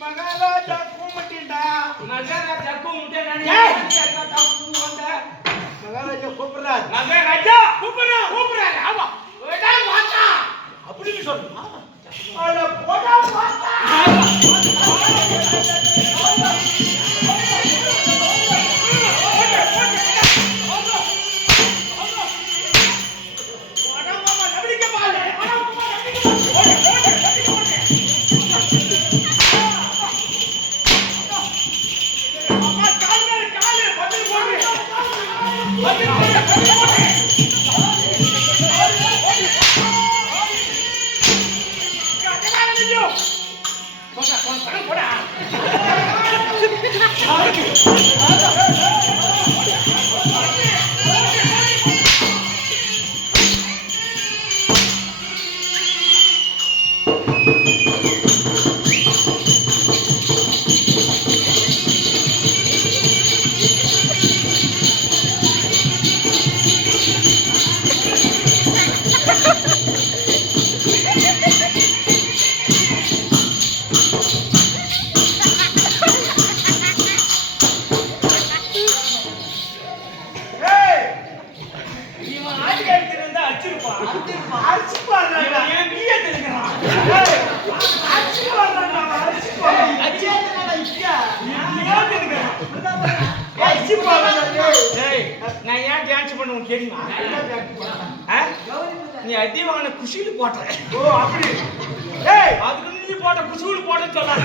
மகாராஜா கூப்பிட்டா மகாராஜா கூப்பிடுறாரு மகாராஜா கூப்பிடுறாரு ஆமா அப்படின்னு சொல்லுமா நான் ஏன் டான்ஸ் பண்ணுவேன் தெரியுமா? நீ அடி வாங்கின குஷியில போட்ட. ஓ அப்படி. ஏய் அதுக்கு நீ போட்ட குஷியில போட்ட சொல்லாத.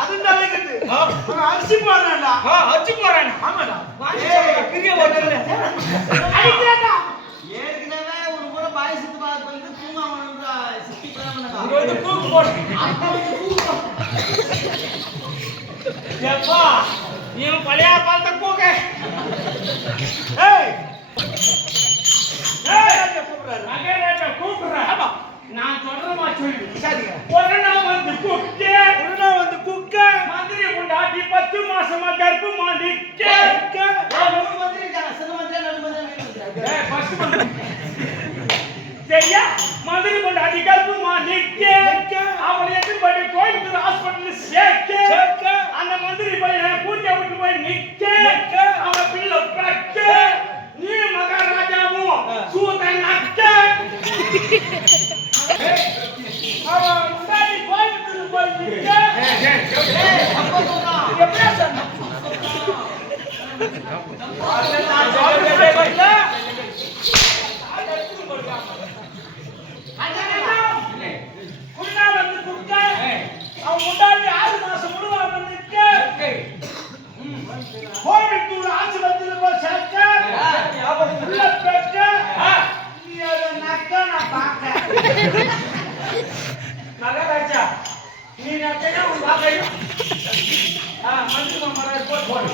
அது நல்லது. அரிசி போறானடா. அரிசி போறானே. ஆமாடா. ஏய் பிரிய ஓட்டல. அடிக்கடா. ஏற்கனவே ஒரு முறை பாய் சித்து பாத்து வந்து தூங்க அவனடா சித்தி பண்ணானடா. இங்க வந்து தூக்கு போடு. எப்பா நீ பழைய பால்ட்ட போக. ஏய் மகாராஜா கூப்பிடுறாரு. ஆமா நான் சொல்றமா சொல்லு. சரிங்க. ஒரு நாள் வந்து குக்க மந்திரி கொண்டாடி 10 மாசமா கர்ப்பமா நிக்க. மூணு மந்திரி இருக்காங்க. சின்ன மந்திரி நடு மந்திரி. ஏய் ஃபர்ஸ்ட் மந்திரி. சரியா? மந்திரி கொண்டாடி கர்ப்பமா நிக்க. அவளை எதிர்பார்த்து கோயிலுக்கு ஹாஸ்பிடல்ல சேர்க்க. அந்த மந்திரி பையன் கூட்டி விட்டு போய் நிக்க. அவன் பிள்ளை கக்க. நீ மகாராஜாவும் சூதன் அக்க. அவன் முன்னாடி கோயிலுக்கு போய் நிக்க. அப்போ சொன்னா எப்படி சொன்னா? நான் சொல்றதே இல்ல. அவன் முன்னாடி 6 மாசம் முழுவதும் வந்து நிக்க. கோவில்தூர் ஆசிரமத்தில் போய் சேர்க்க. உள்ள பெற்ற. நீ அதை நக்க நான் பார்க்க. மகாராஜா நீ நக்கையா உன் வாக்கையும் மந்திரி மாமராஜ் போடு.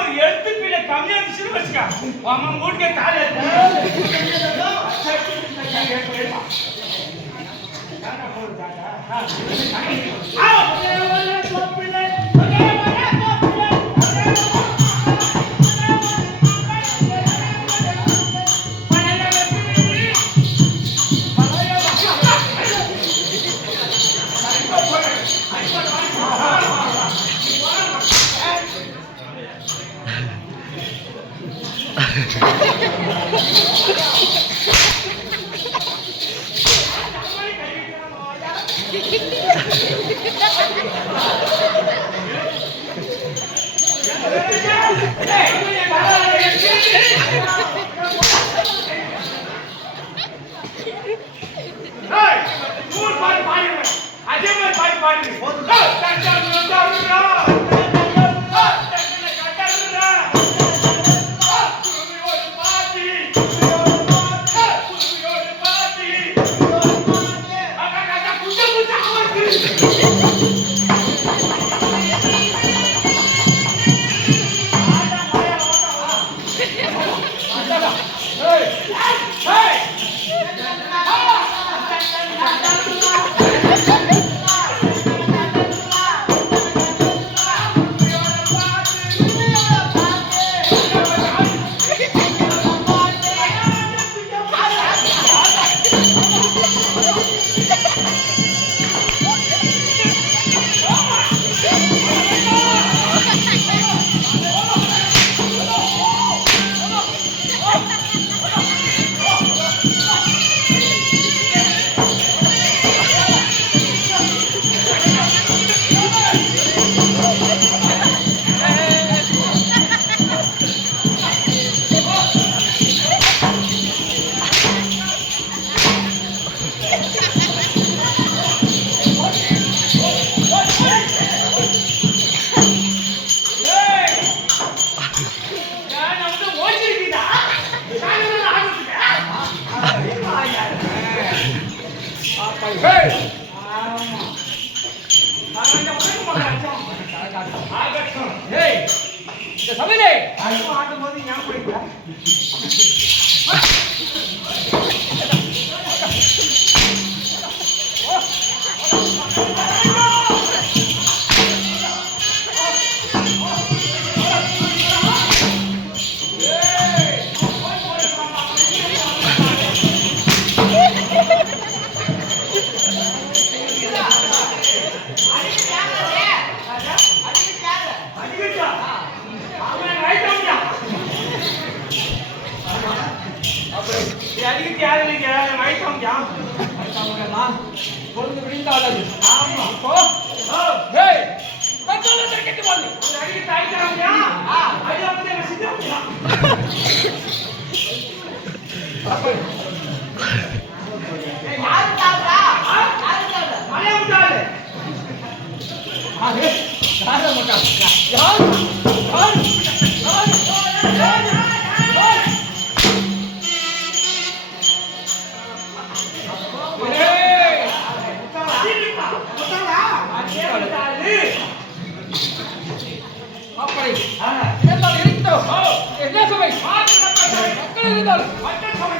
ஒரு எழுத்து பிள்ளை கம்மியா இருந்துச்சுன்னு வச்சுக்கா அம்மா மூட்டுக்கு காலை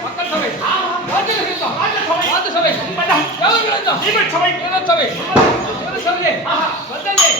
மக்கள் சபை ராஜசபை சபை சபை வந்தல்லே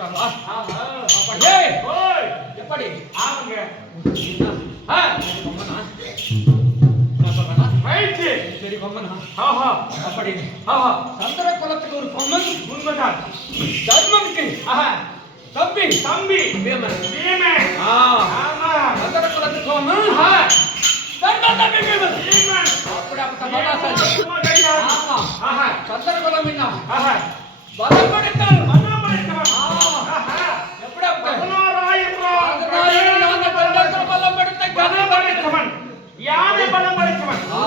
விட்டாங்களா? ஆஹா. ஏய், ஓய். எப்படி? ஆமாங்க. ஆ, கொம்பனா? நான் சொல்றேனா? ரைட்டு. சரி, கொம்பனா? ஆஹா. அப்படி. ஆஹா. சந்திர குலத்துக்கு ஒரு கொம்பன், உண்மைதான். தர்மனுக்கு ஆஹா. தம்பி தம்பி. பீமன். பீமன். ஆ, ஆமா. சந்திர குலத்துக்கு கொம்பன், ஆஹா. தர்மன் தம்பி பீமன். பீமன். அப்படி அப்படி மகாசாலி. ஆமா. ஆஹா. சந்திர குலம் என்ன? ஆஹா. பலம் படைத்தவன். மனம் படைத்தவன். ஆ, ஆஹா. எப்படி அப்படி? 16,000 பலம் படைத்த கதை படைத்தவன். யானை பலம் படைத்தவன். ஆ,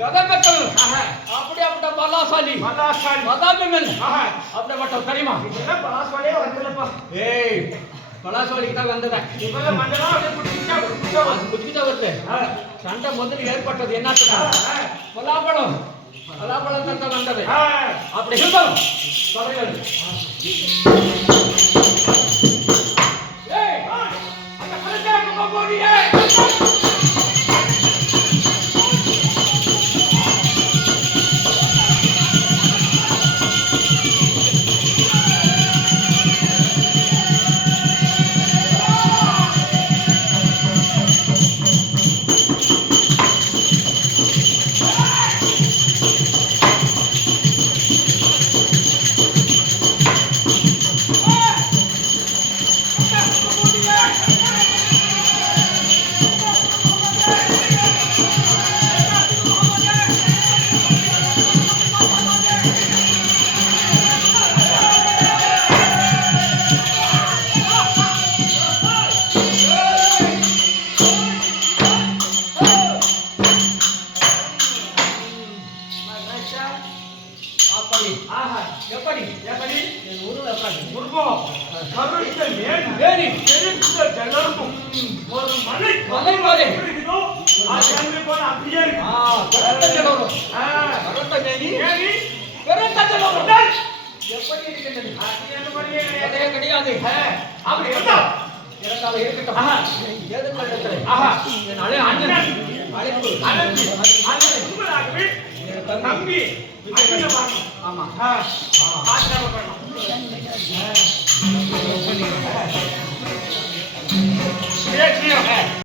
கதை பெற்றவன். ஆஹா. அப்படி அப்படி பலாசாலி. மதாசாலி. மதாபிமன். ஆஹா. அப்படிப்பட்ட தெரியுமா? இதெல்லாம் பலாசாலியே வந்துலப்பா. ஏய், பலாசாலிக்கு தான் வந்ததேன். இவங்க மண்டலம் அப்படியே குடிச்சா குடிச்சா அது புதுக்கிட்ட வருது. சண்டை முதல்ல ஏற்பட்டது என்னத்துக்கு? ஆ. பலாப்பழம். பலாப்பழம் தான் வந்தது. ஆ. அப்படி இருந்தாலும் சொல்லுங்கள். ஏய், அந்த கருத்தாக்கு போறியே. அப்படி. ஆஹா. எப்படி? எப்படி? என் ஊர்ல எப்படி? உருவம். கருத்த மேல். ஏனி? தெரிந்த ஜலர்க்கும். ஒரு மலை மலை மாதிரி. எப்படி இருக்குதோ, அது அங்கே போல அப்படியே இருக்கு. கருத்த ஜலோரம். ஆ. கருத்த மேனி. ஏனி? கருத்த ஜலோரம். உடல். எப்படி இருக்கின்றது? அது என்ன பண்ணியே கிடையாது. அதே கிடையாது. அப்படி இருந்தா. இரண்டாவது இருக்கட்டும். ஆஹா. ஏதுங்கள் இடத்துல. ஆஹா. என் அண்ணன் அழைப்பு. அனந்தி. அந்த உண்மையாகவே தம்பி. அண்ணனை பார்க்கணும். ஆமா. ஆ. ஆசிரமம் பண்ணணும்.